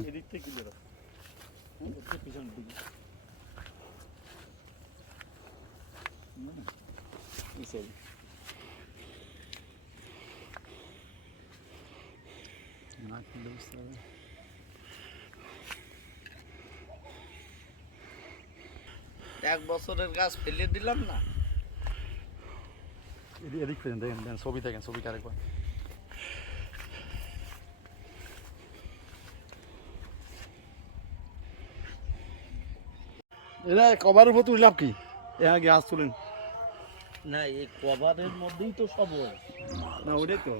এদিক থেকে ক্লিয়ার আছে পিছন দিকে এই সাইড না কিলো স্যার এক বছরের গাছ ফেলে দিলাম না এদিক থেকে দেখেন ছবি দেখেন ছবিটা আরেকবার এরা কভারের উপর তুললাম কি গাছ তুলেন না এই কভারের মধ্যেই তো সব হয় না ওটাই তো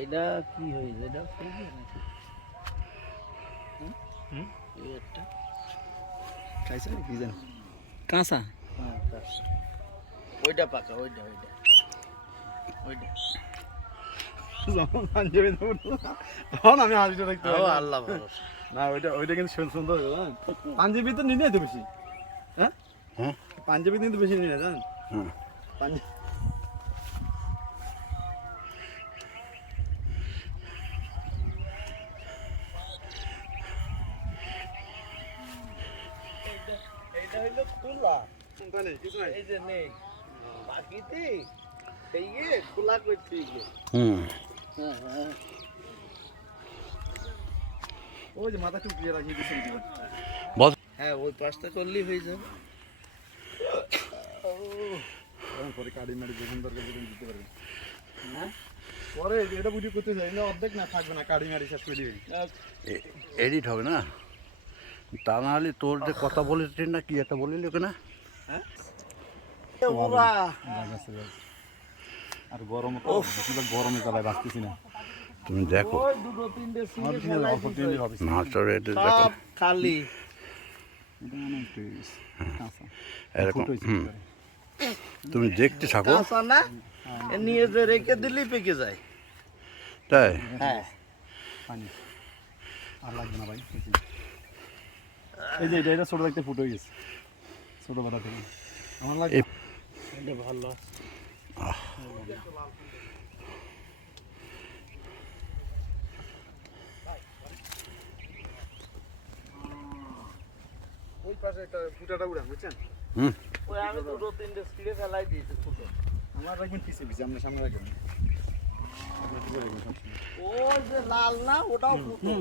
এটা কি হয়েছে এটা সবজি নাকি এই একটা খাইছে কি জানো কাঁচা হ্যাঁ কাঁচা ওইটা পাকা ওইটা ওইটা ওইটা তখন আমি হাসিটা দেখতে আল্লাহ ভরসা না ওইটা কিন্তু সুন্দর পাঞ্জাবি তো নিয়ে তো বেশি হ্যাঁ হ্যাঁ পাঞ্জাবি কিন্তু বেশি নিয়ে জানেন পাঞ্জাবি এইটা হইলো খোলা কিছু নাই এই যে নেই বাকিতে এই যে খোলা করছি হ্যাঁ হ্যাঁ ওই যে মাথা টুকিয়ে রাখিয়ে দিয়েছেন বল হ্যাঁ ওই পাঁচটা করলেই হয়ে যাবে পরে কাড়ি মারি যখন দরকার যখন দিতে পারবেন হ্যাঁ পরে এটা ভিডিও করতে চাই না অর্ধেক না থাকবে না কাড়ি মারি শেষ করে দিবি এডিট হবে না তা না হলে তোর যে কথা বলেছিস না কি একটা বলিলি ওকে না হ্যাঁ ওরা আর গরম তো গরমে জ্বালায় বাঁচতেছি না তুমি দেখো ওই দুটো তিনটে সিঙ্গে অল্প দিনের হবে মাছটার এটা দেখো সব খালি এটা মনে একটু কাঁচা এরকম তুমি দেখতে থাকো কাঁচা না এ নিয়ে যে রেখে দিলেই পেকে যায় তাই হ্যাঁ পানি আর লাগবে না ভাই এই যে এটা ছোট দেখতে ফুটো হয়ে গেছে ছোটবেলা থেকে আমার লাগে এটা ভালো ওই পাশে একটা ফুটাটা উড়ান বুঝছেন ওই আমি দুটো তিনটে ছিঁড়ে ফেলাই দিয়েছি ফুটো আমার রাখবেন পিছিয়ে পিছিয়ে আপনার সামনে রাখবেন ওই যে লাল না ওটাও ফুটো